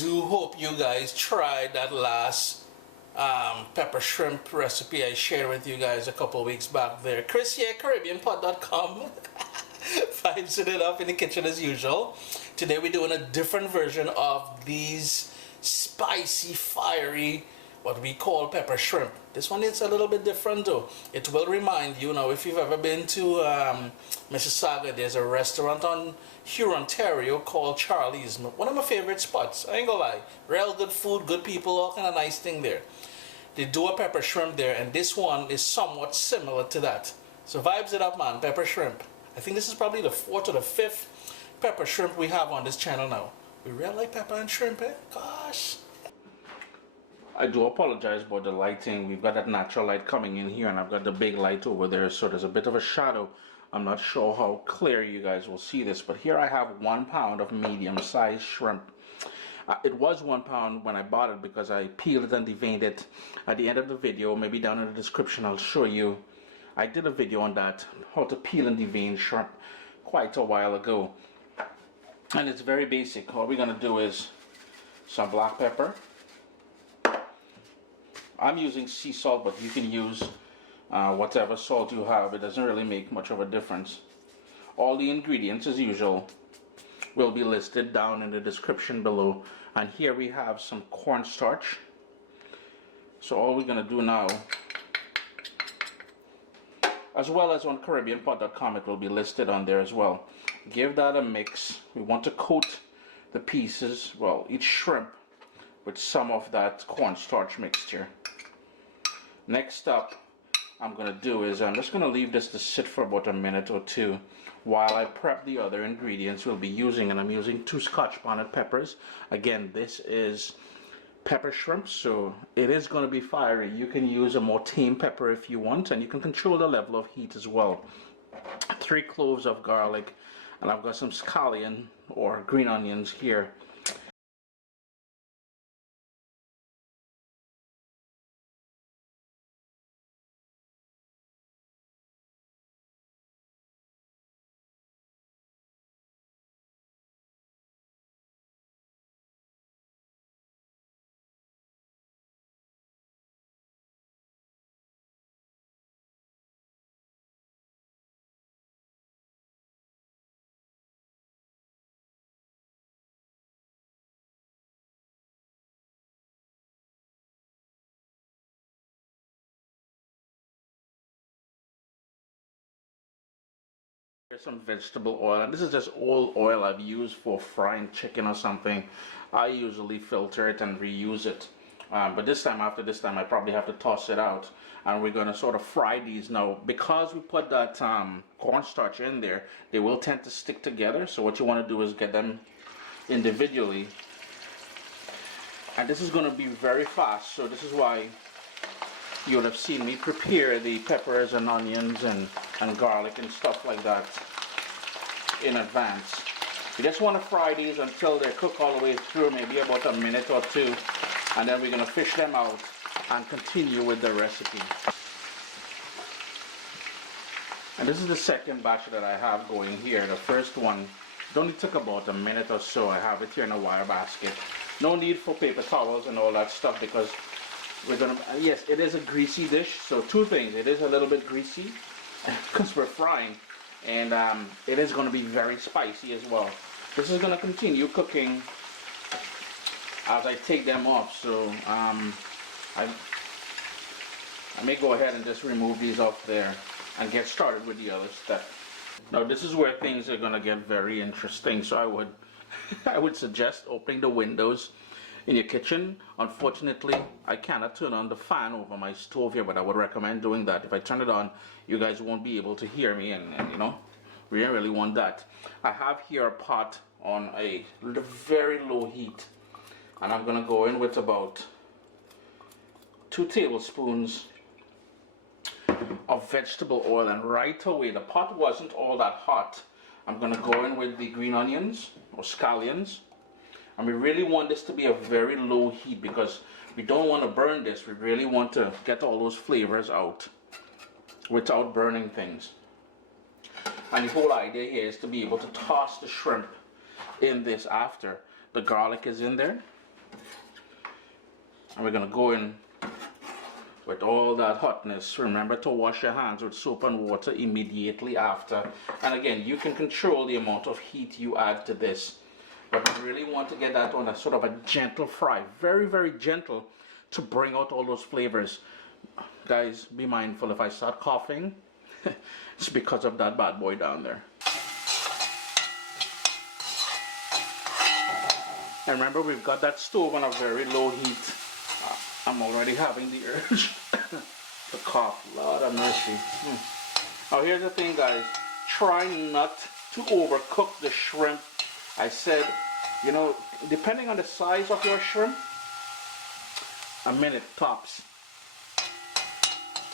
do hope you guys tried that last pepper shrimp recipe I shared with you guys a couple weeks back there. Chris here, CaribbeanPot.com. Vibes it up in the kitchen as usual. Today we're doing a different version of these spicy, fiery, what we call pepper shrimp. This one is a little bit different though. It will remind you, if you've ever been to Mississauga, there's a restaurant on Huron, Ontario called Charlie's. One of my favorite spots. I ain't gonna lie. Real good food, good people, all kind of nice thing there. They do a pepper shrimp there, and this one is somewhat similar to that. So vibes it up, man. Pepper shrimp. I think this is probably the 4th or the 5th pepper shrimp we have on this channel now. We really like pepper and shrimp, eh? Gosh. I do apologize about the lighting. We've got that natural light coming in here, and I've got the big light over there, so there's a bit of a shadow. I'm not sure how clear you guys will see this, but here I have 1 pound of medium-sized shrimp. It was 1 pound when I bought it because I peeled it and deveined it. At the end of the video, maybe down in the description, I'll show you. I did a video on that, how to peel and devein shrimp, quite a while ago. And it's very basic. All we're going to do is some black pepper. I'm using sea salt, but you can use whatever salt you have. It doesn't really make much of a difference. All the ingredients, as usual, will be listed down in the description below. And here we have some cornstarch. So all we're going to do now, as well as on CaribbeanPot.com, it will be listed on there as well. Give that a mix. We want to coat the pieces, well, each shrimp, with some of that cornstarch mixture. Next up, I'm going to do is I'm just going to leave this to sit for about a minute or two while I prep the other ingredients we'll be using. And I'm using 2 scotch bonnet peppers. Again, this is pepper shrimp, so it is going to be fiery. You can use a more tame pepper if you want, and you can control the level of heat as well. 3 cloves of garlic, and I've got some scallion or green onions here. Here's some vegetable oil, and this is just old oil I've used for frying chicken or something. I usually filter it and reuse it, but this time, after this time, I probably have to toss it out. And we're going to sort of fry these now. Because we put that cornstarch in there, they will tend to stick together. So what you want to do is get them individually, and this is going to be very fast. So this is why you'll have seen me prepare the peppers and onions and garlic and stuff like that in advance. You just want to fry these until they're cooked all the way through, maybe about a minute or two, and then we're going to fish them out and continue with the recipe. And this is the second batch that I have going here. The first one, it only took about a minute or so. I have it here in a wire basket. No need for paper towels and all that stuff, because we're gonna, yes, it is a greasy dish. So 2 things: it is a little bit greasy because we're frying, and it is going to be very spicy as well. This is going to continue cooking as I take them off. So I may go ahead and just remove these off there and get started with the other step. Now this is where things are going to get very interesting. So I would suggest opening the windows in your kitchen. Unfortunately, I cannot turn on the fan over my stove here, but I would recommend doing that. If I turn it on, you guys won't be able to hear me, and you know, we don't really want that. I have here a pot on a very low heat, and I'm gonna go in with about 2 tablespoons of vegetable oil, and right away, the pot wasn't all that hot. I'm gonna go in with the green onions or scallions. And we really want this to be a very low heat because we don't want to burn this. We really want to get all those flavors out without burning things. And the whole idea here is to be able to toss the shrimp in this after the garlic is in there. And we're gonna go in with all that hotness. Remember to wash your hands with soap and water immediately after. And again, you can control the amount of heat you add to this. But you really want to get that on a sort of a gentle fry. Very, very gentle to bring out all those flavors. Guys, be mindful if I start coughing, it's because of that bad boy down there. And remember, we've got that stove on a very low heat. I'm already having the urge to cough. Lord have mercy. Now here's the thing, guys. Try not to overcook the shrimp. I said, you know, depending on the size of your shrimp, a minute tops.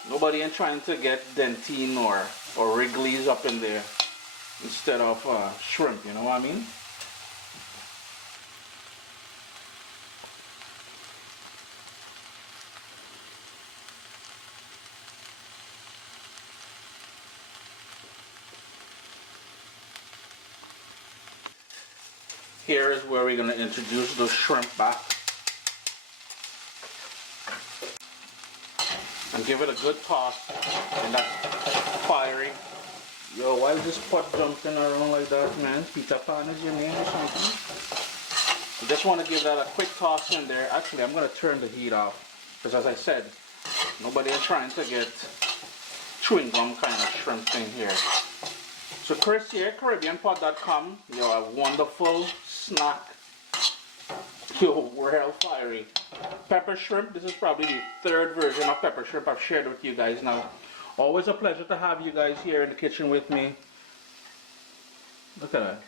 Nobody ain't trying to get dentine or wrigglies up in there instead of shrimp, you know what I mean? Here is where we're going to introduce the shrimp back and give it a good toss in that fiery. Yo, why is this pot jumping around like that, man? Peter Pan is your name or something? I just want to give that a quick toss in there. Actually, I'm going to turn the heat off because, as I said, nobody is trying to get chewing gum kind of shrimp thing here. So Chris here, CaribbeanPot.com. Yo, a wonderful snack. Yo, we're hell fiery. Pepper shrimp. This is probably the third version of pepper shrimp I've shared with you guys now. Always a pleasure to have you guys here in the kitchen with me. Look at that.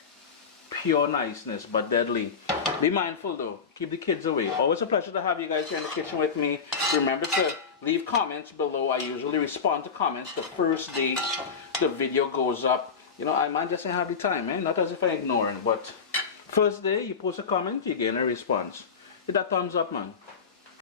Pure niceness, but deadly. Be mindful though. Keep the kids away. Always a pleasure to have you guys here in the kitchen with me. Remember to leave comments below. I usually respond to comments the first day the video goes up. You know, I might just ain't have the time, man. Not as if I ignore it, but first day you post a comment, you get a response. Hit that thumbs up, man.